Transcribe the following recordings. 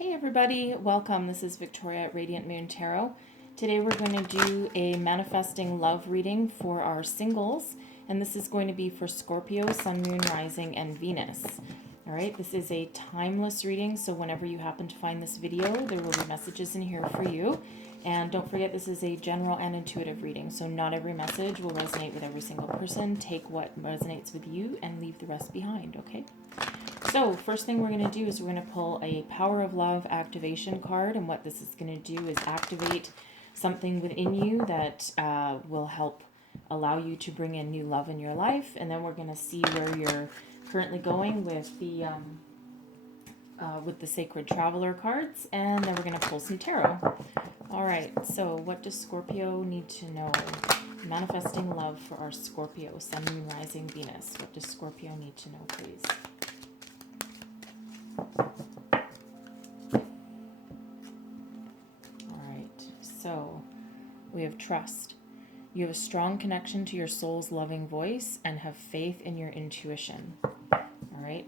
Hey everybody, welcome. This is Victoria at Radiant Moon Tarot. Today we're going to do a manifesting love reading for our singles, and this is going to be for Scorpio, Sun, Moon, Rising, and Venus. All right, this is a timeless reading, so whenever you happen to find this video, there will be messages in here for you. And don't forget, this is a general and intuitive reading, so not every message will resonate with every single person. Take what resonates with you and leave the rest behind, okay? So first thing we're going to do is we're going to pull a Power of Love activation card, and what this is going to do is activate something within you that will help allow you to bring in new love in your life. And then we're going to see where you're currently going with the Sacred Traveler cards, and then we're going to pull some tarot. All right, so what does Scorpio need to know? Manifesting love for our Scorpio, Sun, Moon, Rising, Venus. What does Scorpio need to know, please? So we have trust. You have a strong connection to your soul's loving voice and have faith in your intuition. All right.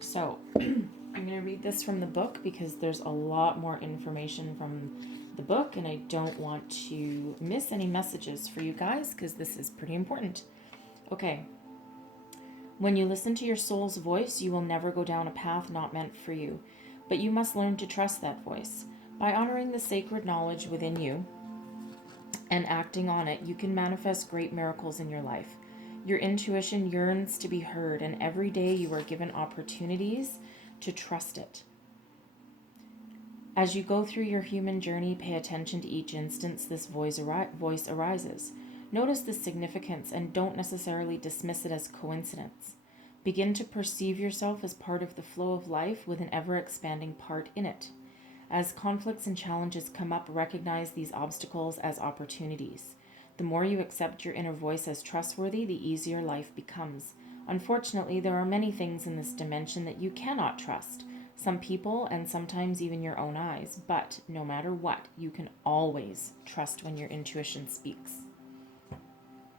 So I'm going to read this from the book because there's a lot more information from the book, and I don't want to miss any messages for you guys because this is pretty important. Okay. When you listen to your soul's voice, you will never go down a path not meant for you, but you must learn to trust that voice. By honoring the sacred knowledge within you and acting on it, you can manifest great miracles in your life. Your intuition yearns to be heard, and every day you are given opportunities to trust it. As you go through your human journey, pay attention to each instance this voice arises. Notice the significance and don't necessarily dismiss it as coincidence. Begin to perceive yourself as part of the flow of life with an ever-expanding part in it. As conflicts and challenges come up, recognize these obstacles as opportunities. The more you accept your inner voice as trustworthy, the easier life becomes. Unfortunately, there are many things in this dimension that you cannot trust. Some people and sometimes even your own eyes. But no matter what, you can always trust when your intuition speaks.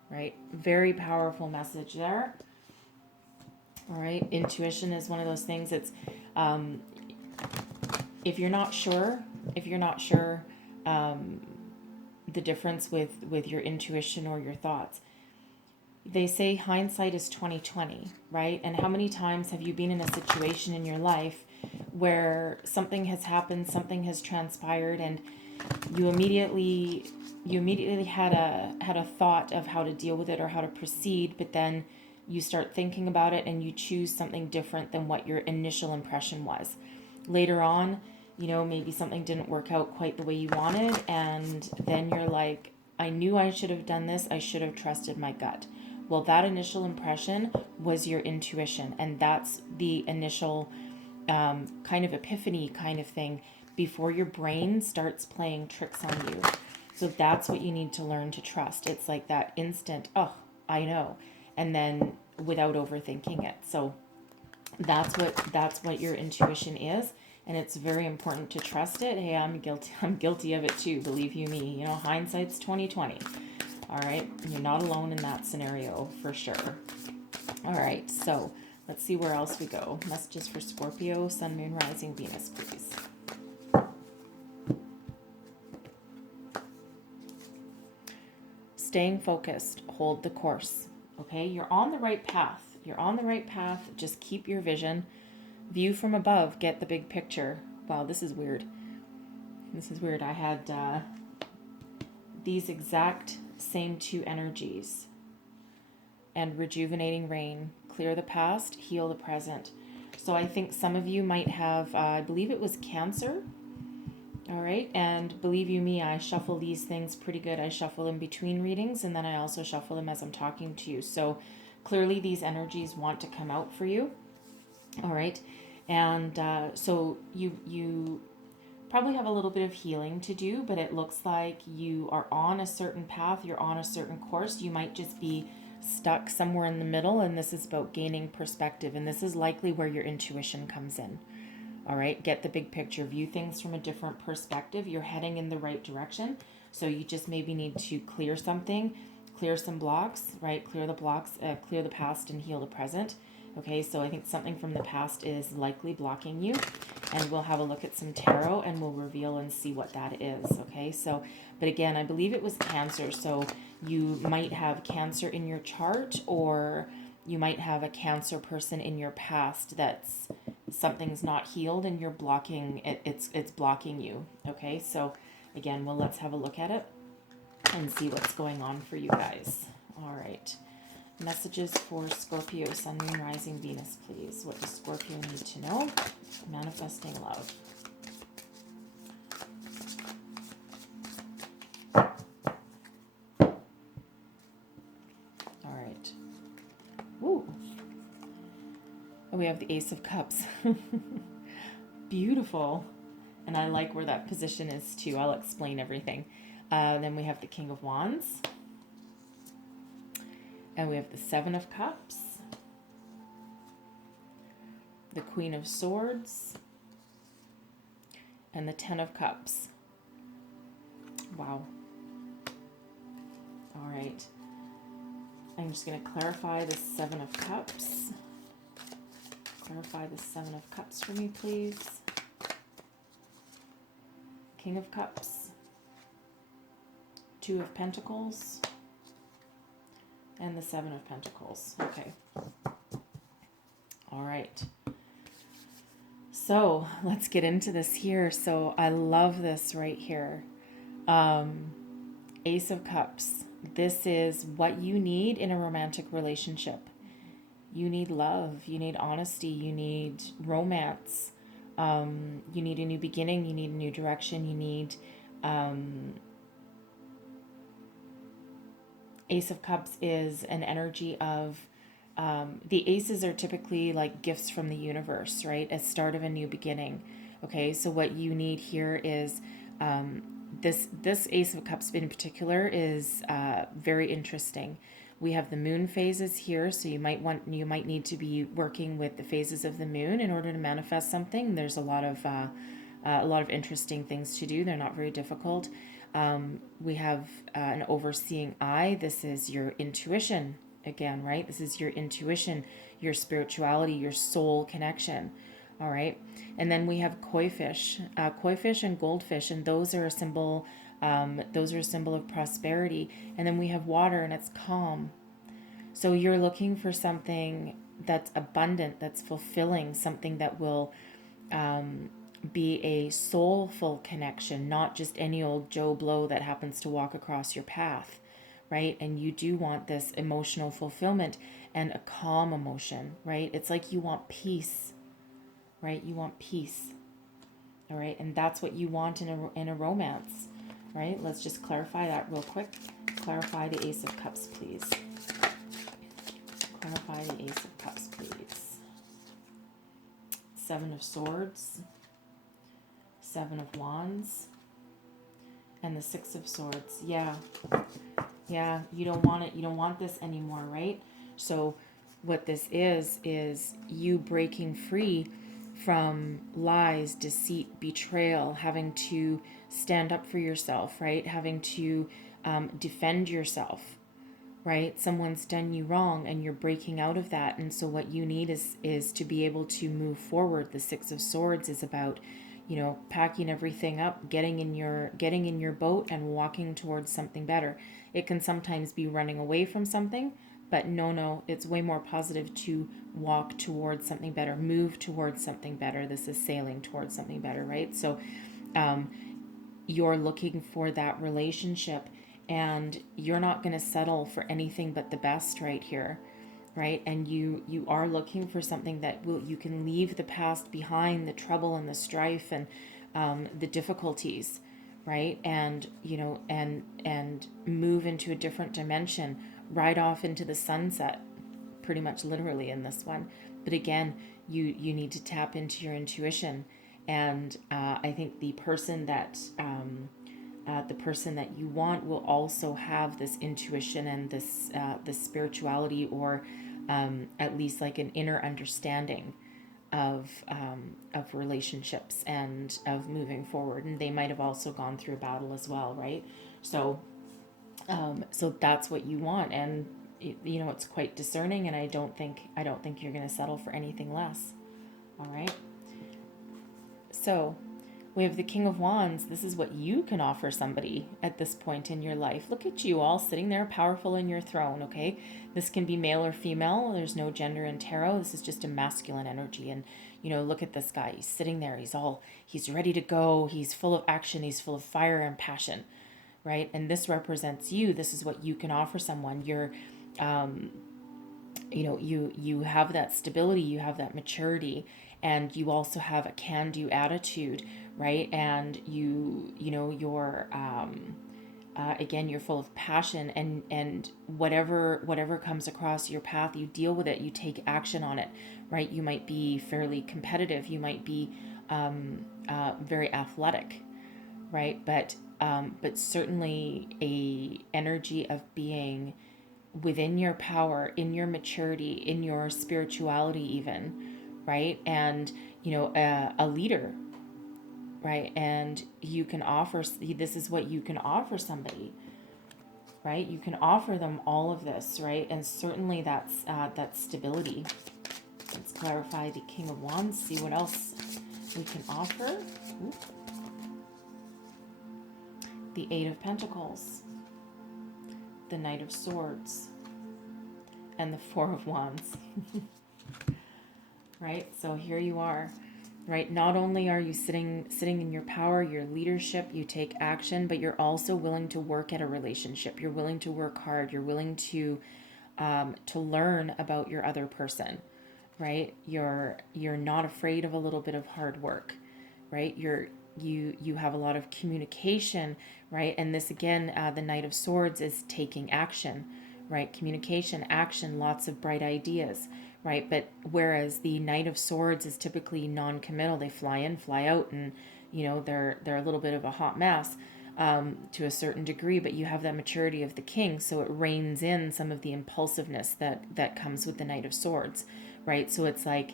Right? Very powerful message there. All right. Intuition is one of those things that's... If you're not sure the difference with your intuition or your thoughts, they say hindsight is 20/20, right? And how many times have you been in a situation in your life where something has happened, something has transpired, and you immediately had a thought of how to deal with it or how to proceed, but then you start thinking about it and you choose something different than what your initial impression was. Later on, maybe something didn't work out quite the way you wanted, and then you're like, I knew I should have done this. I should have trusted my gut. Well, that initial impression was your intuition, and that's the initial kind of epiphany kind of thing before your brain starts playing tricks on you. So that's what you need to learn to trust. It's like that instant, oh, I know, and then without overthinking it. So that's what your intuition is, and it's very important to trust it. Hey, I'm guilty of it too, believe you me. Hindsight's 20/20. All right, you're not alone in that scenario for sure. All right, so let's see where else we go. Messages for Scorpio, Sun, Moon, Rising, Venus, please. Staying focused, hold the course. Okay, you're on the right path. You're on the right path. Just keep your vision. View from above. Get the big picture. Wow, this is weird. I had these exact same two energies. And rejuvenating rain. Clear the past, heal the present. So I think some of you might have, I believe it was Cancer. All right, and believe you me, I shuffle these things pretty good. I shuffle in between readings, and then I also shuffle them as I'm talking to you. So clearly these energies want to come out for you. All right, and so you probably have a little bit of healing to do, but it looks like you are on a certain path. You're on a certain course. You might just be stuck somewhere in the middle, and this is about gaining perspective, and this is likely where your intuition comes in. All right, get the big picture, view things from a different perspective. You're heading in the right direction. So you just maybe need to clear something, clear some blocks, right? Clear the blocks, clear the past and heal the present. Okay, so I think something from the past is likely blocking you. and we'll have a look at some tarot and we'll reveal and see what that is. Okay, so, but again, I believe it was Cancer. So you might have Cancer in your chart, or you might have a Cancer person in your past that's something's not healed and you're blocking it. It's blocking you. Okay, so again, well, let's have a look at it and see what's going on for you guys. All right. Messages for Scorpio, Sun, Moon, Rising, Venus, please. What does Scorpio need to know? Manifesting love. All right. Woo. Oh, we have the Ace of Cups. Beautiful. And I like where that position is too. I'll explain everything. Then we have the King of Wands. And we have the Seven of Cups, the Queen of Swords, and the Ten of Cups. Wow. All right. I'm just going to clarify the Seven of Cups. Clarify the Seven of Cups for me, please. King of Cups, Two of Pentacles, and the Seven of Pentacles. Okay. All right. So let's get into this here. So I love this right here. Ace of Cups. This is what you need in a romantic relationship. You need love. You need honesty. You need romance. You need a new beginning. You need a new direction. You need... Ace of Cups is an energy of, the aces are typically like gifts from the universe, right? A start of a new beginning. Okay, so what you need here is, this Ace of Cups in particular is very interesting. We have the moon phases here, so you might need to be working with the phases of the moon in order to manifest something. There's a lot of interesting things to do. They're not very difficult. We have an overseeing eye. This is your intuition again, right? This is your intuition, your spirituality, your soul connection. All right. And then we have koi fish and goldfish, and those are a symbol. Those are a symbol of prosperity. And then we have water, and it's calm. So you're looking for something that's abundant, that's fulfilling, something that will, be a soulful connection, not just any old Joe Blow that happens to walk across your path, right? And you do want this emotional fulfillment and a calm emotion, right? It's like you want peace, right? You want peace, all right? And that's what you want in a romance, right? Let's just clarify that real quick. Clarify the Ace of Cups, please. Clarify the Ace of Cups, please. Seven of Swords, Seven of Wands, and the Six of Swords. Yeah, you don't want it. You don't want this anymore, right? So what this is you breaking free from lies, deceit, betrayal, having to stand up for yourself, right? Having to defend yourself, right? Someone's done you wrong and you're breaking out of that. And so what you need is to be able to move forward. The Six of Swords is about, packing everything up, getting in your boat and walking towards something better. It can sometimes be running away from something, but no, it's way more positive to walk towards something better, move towards something better. This is sailing towards something better, right? So you're looking for that relationship, and you're not going to settle for anything but the best right here, right? And you are looking for something that you can leave the past behind, the trouble and the strife and the difficulties, right? And and move into a different dimension, ride off into the sunset, pretty much literally in this one. But again, you need to tap into your intuition, and I think the person that you want will also have this intuition and this spirituality, or at least like an inner understanding of relationships and of moving forward. And they might have also gone through a battle as well, right? So that's what you want, and it's quite discerning, and I don't think you're going to settle for anything less. All right. So we have the King of Wands. This is what you can offer somebody at this point in your life. Look at you all sitting there powerful in your throne, okay? This can be male or female. There's no gender in tarot. This is just a masculine energy. And, you know, look at this guy. He's sitting there. He's ready to go. He's full of action. He's full of fire and passion, right? And this represents you. This is what you can offer someone. You're, you know, you have that stability, you have that maturity, and you also have a can-do attitude, right? And you know, you're again, you're full of passion, and whatever comes across your path, you deal with it, you take action on it, right? You might be fairly competitive, you might be very athletic, right? But certainly a energy of being within your power, in your maturity, in your spirituality even, right? And, you know, a leader, right? And you can offer, this is what you can offer somebody, right? You can offer them all of this, right? And certainly that's stability. Let's clarify the King of Wands, see what else we can offer. Ooh. The Eight of Pentacles, the Knight of Swords, and the Four of Wands. Right? So here you are, right? Not only are you sitting in your power, your leadership, you take action, but you're also willing to work at a relationship. You're willing to work hard. You're willing to learn about your other person, right? You're not afraid of a little bit of hard work, right? You have a lot of communication, right? And this again, the Knight of Swords is taking action, right? Communication, action, lots of bright ideas, right? But whereas the Knight of Swords is typically non-committal, they fly in, fly out, and you know they're a little bit of a hot mess to a certain degree. But you have that maturity of the King, so it reins in some of the impulsiveness that comes with the Knight of Swords, right? So it's like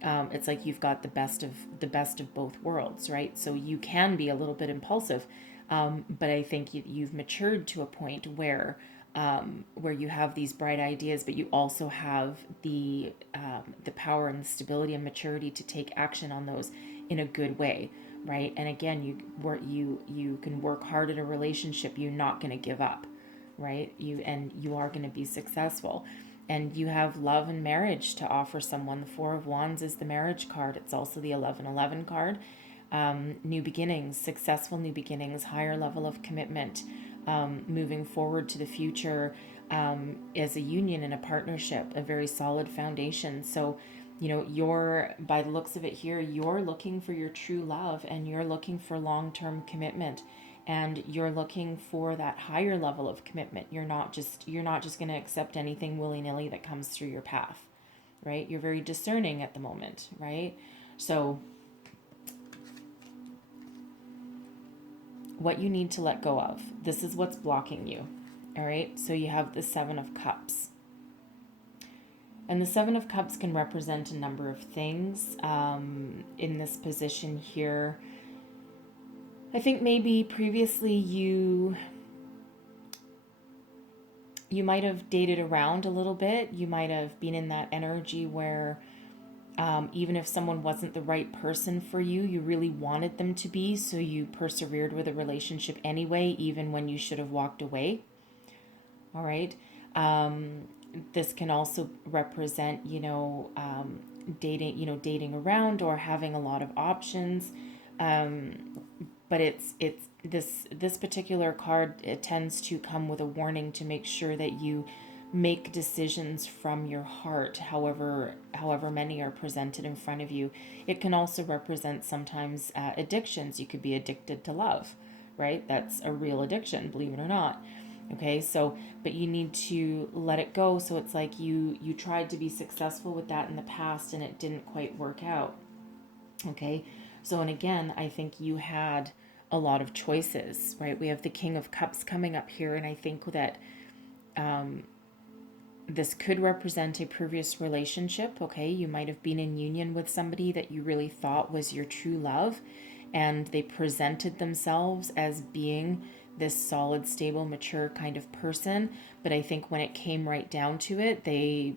you've got the best of both worlds, right? So you can be a little bit impulsive, but I think you've matured to a point where you have these bright ideas, but you also have the power and the stability and maturity to take action on those in a good way, right? And again, you can work hard at a relationship. You're not going to give up, right? You are going to be successful. And you have love and marriage to offer someone. The Four of Wands is the marriage card. It's also the 1111 card. New beginnings, successful new beginnings, higher level of commitment, moving forward to the future as a union and a partnership, a very solid foundation. So, you know, you're, by the looks of it here, you're looking for your true love, and you're looking for long-term commitment. And you're looking for that higher level of commitment. You're not just going to accept anything willy-nilly that comes through your path, right? You're very discerning at the moment, right? So what you need to let go of, this is what's blocking you, all right? So you have the Seven of Cups. And the Seven of Cups can represent a number of things in this position here. I think maybe previously you might have dated around a little bit. You might have been in that energy where even if someone wasn't the right person for you, you really wanted them to be, so you persevered with a relationship anyway, even when you should have walked away. All right. This can also represent, dating around or having a lot of options. But it's this particular card, it tends to come with a warning to make sure that you make decisions from your heart, however many are presented in front of you. It can also represent sometimes addictions. You could be addicted to love, right? That's a real addiction, believe it or not. Okay, so, but you need to let it go. So it's like you tried to be successful with that in the past and it didn't quite work out. Okay, so, and again, I think you had a lot of choices, right? We have the King of Cups coming up here, and I think that this could represent a previous relationship, okay? You might have been in union with somebody that you really thought was your true love, and they presented themselves as being this solid, stable, mature kind of person, but I think when it came right down to it, they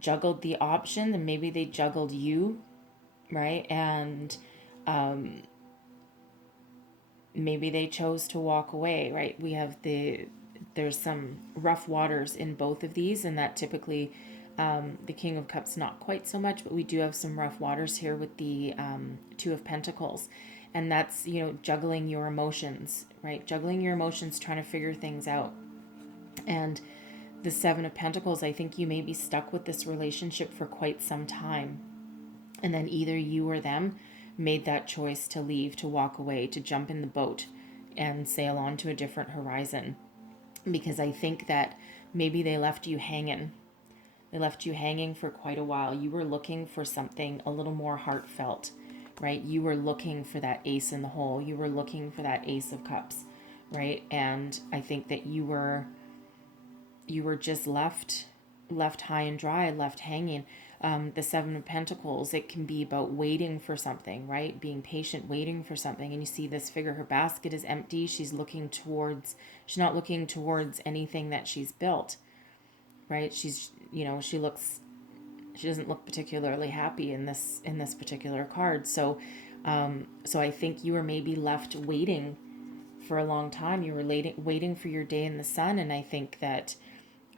juggled the options, and maybe they juggled you right? And maybe they chose to walk away, right? There's some rough waters in both of these, and that typically, the King of Cups, not quite so much, but we do have some rough waters here with the Two of Pentacles. And that's, juggling your emotions, right? Juggling your emotions, trying to figure things out. And the Seven of Pentacles, I think you may be stuck with this relationship for quite some time. And then either you or them made that choice to leave, to walk away, to jump in the boat and sail on to a different horizon. Because I think that maybe they left you hanging. They left you hanging for quite a while. You were looking for something a little more heartfelt, right? You were looking for that ace in the hole. You were looking for that Ace of Cups, right? And I think that you were just left high and dry, left hanging. The Seven of Pentacles, it can be about waiting for something, right? Being patient, waiting for something. And you see this figure, her basket is empty. She's not looking towards anything that she's built, right? She's, she doesn't look particularly happy in this particular card. So I think you were maybe left waiting for a long time. You were waiting for your day in the sun. And I think that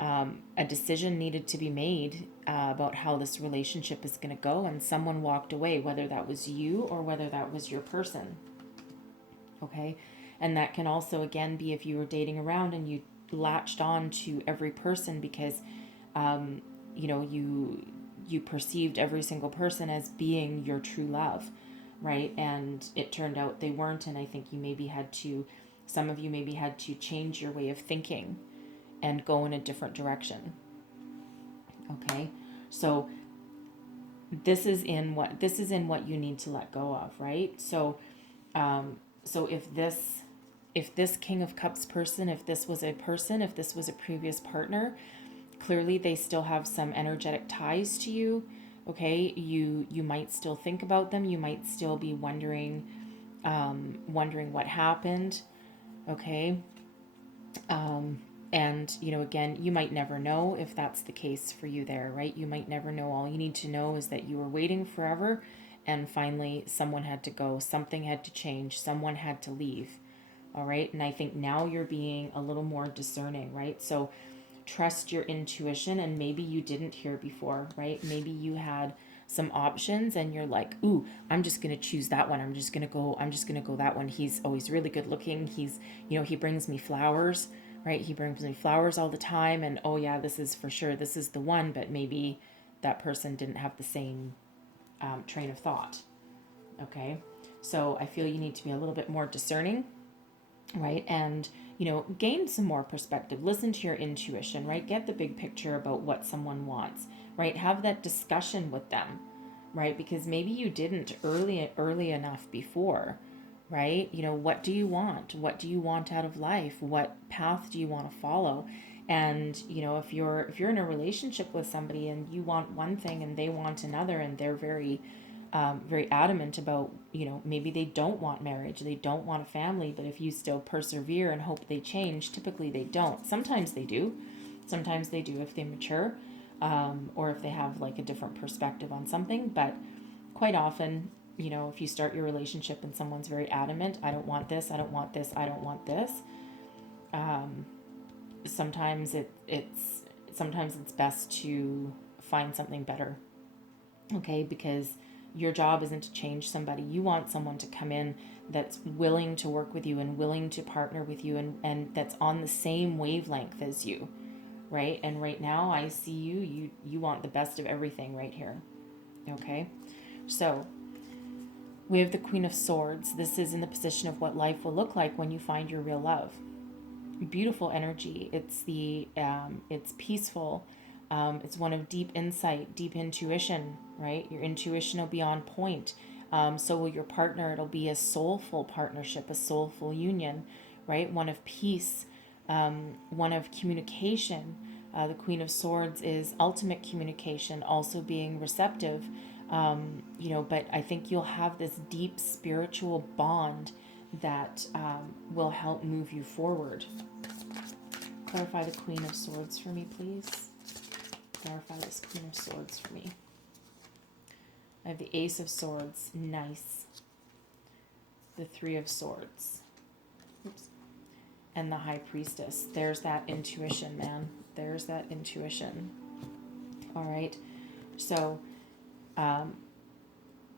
a decision needed to be made about how this relationship is going to go, and someone walked away, whether that was you or whether that was your person. Okay. And that can also, again, be if you were dating around and you latched on to every person because you perceived every single person as being your true love, right? And it turned out they weren't. And I think some of you maybe had to change your way of thinking and go in a different direction. Okay, so this is in what you need to let go of, right? So if this King of Cups person, if this was a previous partner, clearly they still have some energetic ties to you. Okay, you might still think about them. You might still be wondering what happened. Okay. And, again, you might never know if that's the case for you there, right? You might never know. All you need to know is that you were waiting forever and finally someone had to go, something had to change, someone had to leave. All right. And I think now you're being a little more discerning, right? So trust your intuition, and maybe you didn't hear before, right? Maybe you had some options and you're like, ooh, I'm just going to choose that one. I'm just going to go that one. He's always really good looking. He brings me flowers, right? He brings me flowers all the time. And oh yeah, this is for sure. This is the one. But maybe that person didn't have the same train of thought. Okay. So I feel you need to be a little bit more discerning, right? And, gain some more perspective. Listen to your intuition, right? Get the big picture about what someone wants, right? Have that discussion with them, right? Because maybe you didn't early enough before, right? What do you want? What do you want out of life? What path do you want to follow? And, if you're in a relationship with somebody and you want one thing and they want another, and they're very adamant about, maybe they don't want marriage, they don't want a family, but if you still persevere and hope they change, typically they don't. Sometimes they do. Sometimes they do if they mature, or if they have like a different perspective on something. But quite often, if you start your relationship and someone's very adamant, I don't want this, I don't want this, I don't want this, sometimes it's best to find something better. Okay, because your job isn't to change somebody. You want someone to come in that's willing to work with you and willing to partner with you, and that's on the same wavelength as you, right? And right now I see you want the best of everything right here. Okay, so we have the Queen of Swords. This is in the position of what life will look like when you find your real love. Beautiful energy. It's peaceful. It's one of deep insight, deep intuition, right? Your intuition will be on point. So will your partner. It'll be a soulful partnership, a soulful union, right? One of peace, one of communication. The Queen of Swords is ultimate communication, also being receptive, but I think you'll have this deep spiritual bond that will help move you forward. Clarify the Queen of Swords for me, please. Clarify this Queen of Swords for me. I have the Ace of Swords. Nice. The Three of Swords. Oops. And the High Priestess. There's that intuition, man. There's that intuition. All right. So,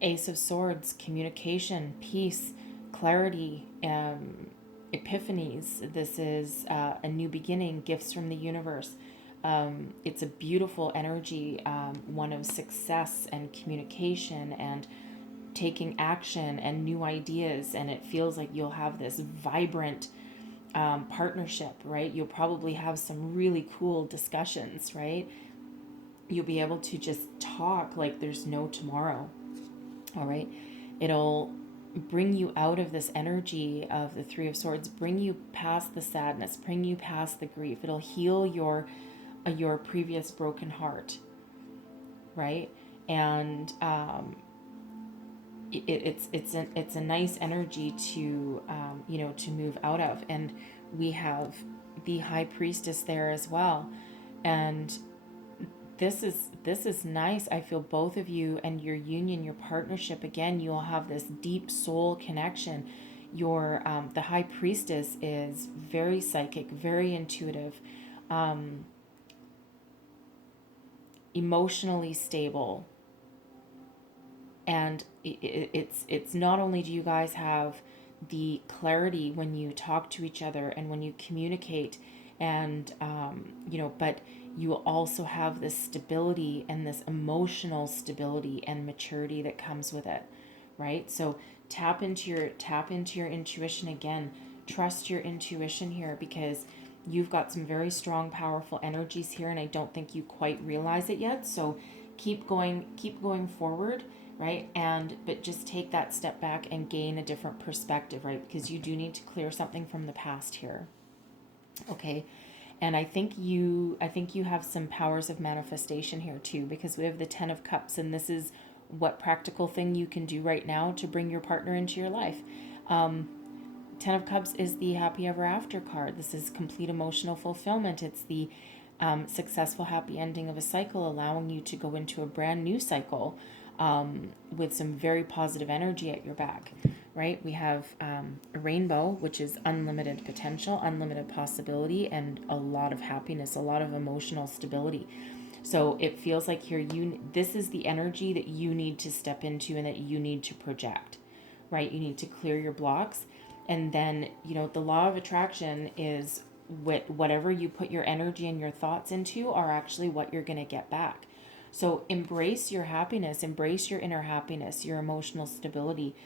Ace of Swords, communication, peace, clarity, epiphanies. This is a new beginning, gifts from the universe. It's a beautiful energy, one of success and communication and taking action and new ideas. And it feels like you'll have this vibrant partnership, right? You'll probably have some really cool discussions, right? You'll be able to just talk like there's no tomorrow. All right. It'll bring you out of this energy of the Three of Swords, bring you past the sadness, bring you past the grief. It'll heal your previous broken heart, right? And it's a nice energy to to move out of. And we have the High Priestess there as well, and this is nice. I feel both of you and your union, your partnership, again, you'll have this deep soul connection. Your the High Priestess is very psychic, very intuitive, emotionally stable. And it's not only do you guys have the clarity when you talk to each other and when you communicate, and but you will also have this stability and this emotional stability and maturity that comes with it, right? So tap into your intuition again. Trust your intuition here, because you've got some very strong, powerful energies here, and I don't think you quite realize it yet. So keep going forward, right? But just take that step back and gain a different perspective, right? Because you do need to clear something from the past here. Okay. And I think you have some powers of manifestation here too, because we have the Ten of Cups, and this is what practical thing you can do right now to bring your partner into your life. Ten of Cups is the happy ever after card. This is complete emotional fulfillment. It's the successful happy ending of a cycle, allowing you to go into a brand new cycle with some very positive energy at your back, right? We have a rainbow, which is unlimited potential, unlimited possibility, and a lot of happiness, a lot of emotional stability. So it feels like here, this is the energy that you need to step into and that you need to project, right? You need to clear your blocks. And then, the law of attraction is whatever you put your energy and your thoughts into are actually what you're going to get back. So embrace your happiness, embrace your inner happiness, your emotional stability.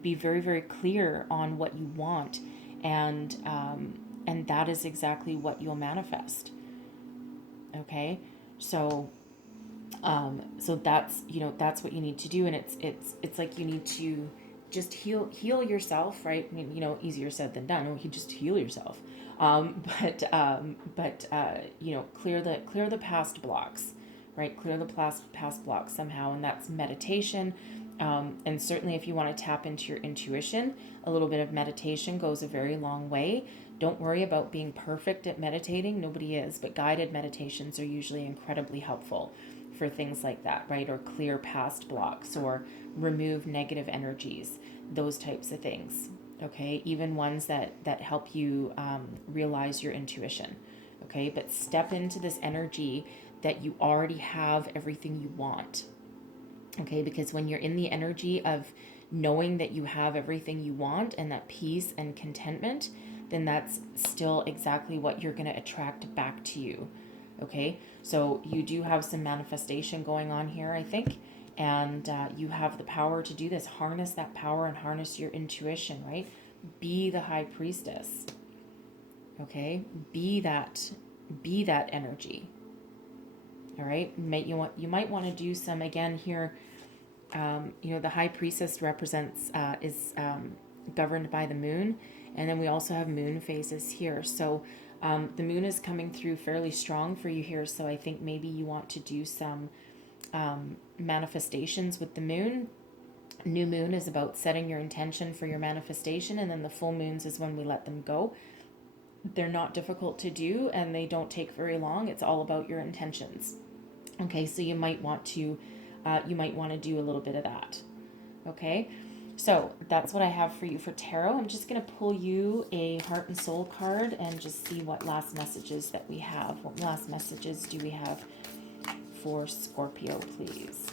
Be very, very clear on what you want, and that is exactly what you'll manifest. Okay, so that's what you need to do, and it's like you need to just heal yourself, right? I mean, easier said than done. You just heal yourself, but clear the past blocks, right? Clear the past blocks somehow, and that's meditation. And certainly if you want to tap into your intuition, a little bit of meditation goes a very long way. Don't worry about being perfect at meditating. Nobody is, but guided meditations are usually incredibly helpful for things like that, right? Or clear past blocks, or remove negative energies, those types of things. Okay, even ones that help you realize your intuition. Okay, but step into this energy that you already have everything you want. Okay, because when you're in the energy of knowing that you have everything you want and that peace and contentment, then that's still exactly what you're going to attract back to you. Okay, so you do have some manifestation going on here, I think, and you have the power to do this. Harness that power and harness your intuition, right? Be the High Priestess. Okay, be that energy. All right, you might want to do some, again here, the High Priestess represents is governed by the moon, and then we also have moon phases here. So the moon is coming through fairly strong for you here, so I think maybe you want to do some manifestations with the moon. New moon is about setting your intention for your manifestation, and then the full moons is when we let them go. They're not difficult to do, and they don't take very long. It's all about your intentions. Okay, so you might want to you might want to do a little bit of that. Okay, so that's what I have for you for tarot. I'm just going to pull you a heart and soul card and just see what last messages that we have. What last messages do we have for Scorpio, please?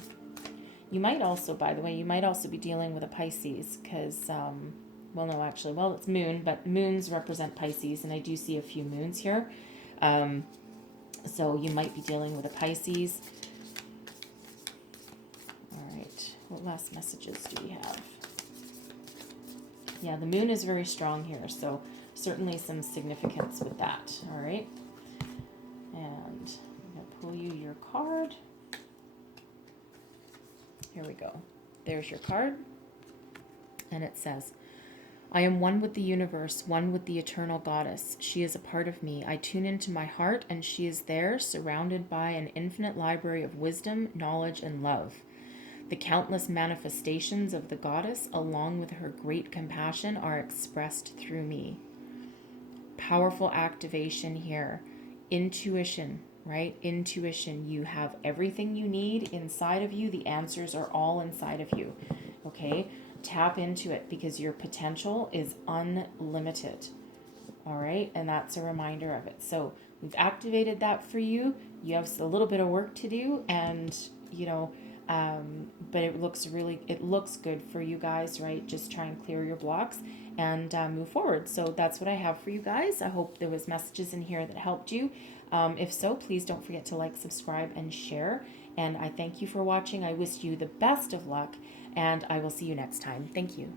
You might also, by the way, you might also be dealing with a Pisces because, well, no, actually, well, it's moon, but moons represent Pisces, and I do see a few moons here. So you might be dealing with a Pisces. All right, what last messages do we have? Yeah, the moon is very strong here, so certainly some significance with that, all right? And I'm going to pull you your card. Here we go. There's your card. And it says, I am one with the universe, one with the eternal goddess. She is a part of me. I tune into my heart, and she is there, surrounded by an infinite library of wisdom, knowledge, and love. The countless manifestations of the goddess, along with her great compassion, are expressed through me. Powerful activation here. Intuition, right? Intuition. You have everything you need inside of you. The answers are all inside of you. Okay? Tap into it because your potential is unlimited. All right? And that's a reminder of it. So we've activated that for you. You have a little bit of work to do, and, you know, but it looks good for you guys, right? Just try and clear your blocks and move forward. So that's what I have for you guys. I hope there was messages in here that helped you. If so, please don't forget to like, subscribe, and share. And I thank you for watching. I wish you the best of luck, and I will see you next time. Thank you.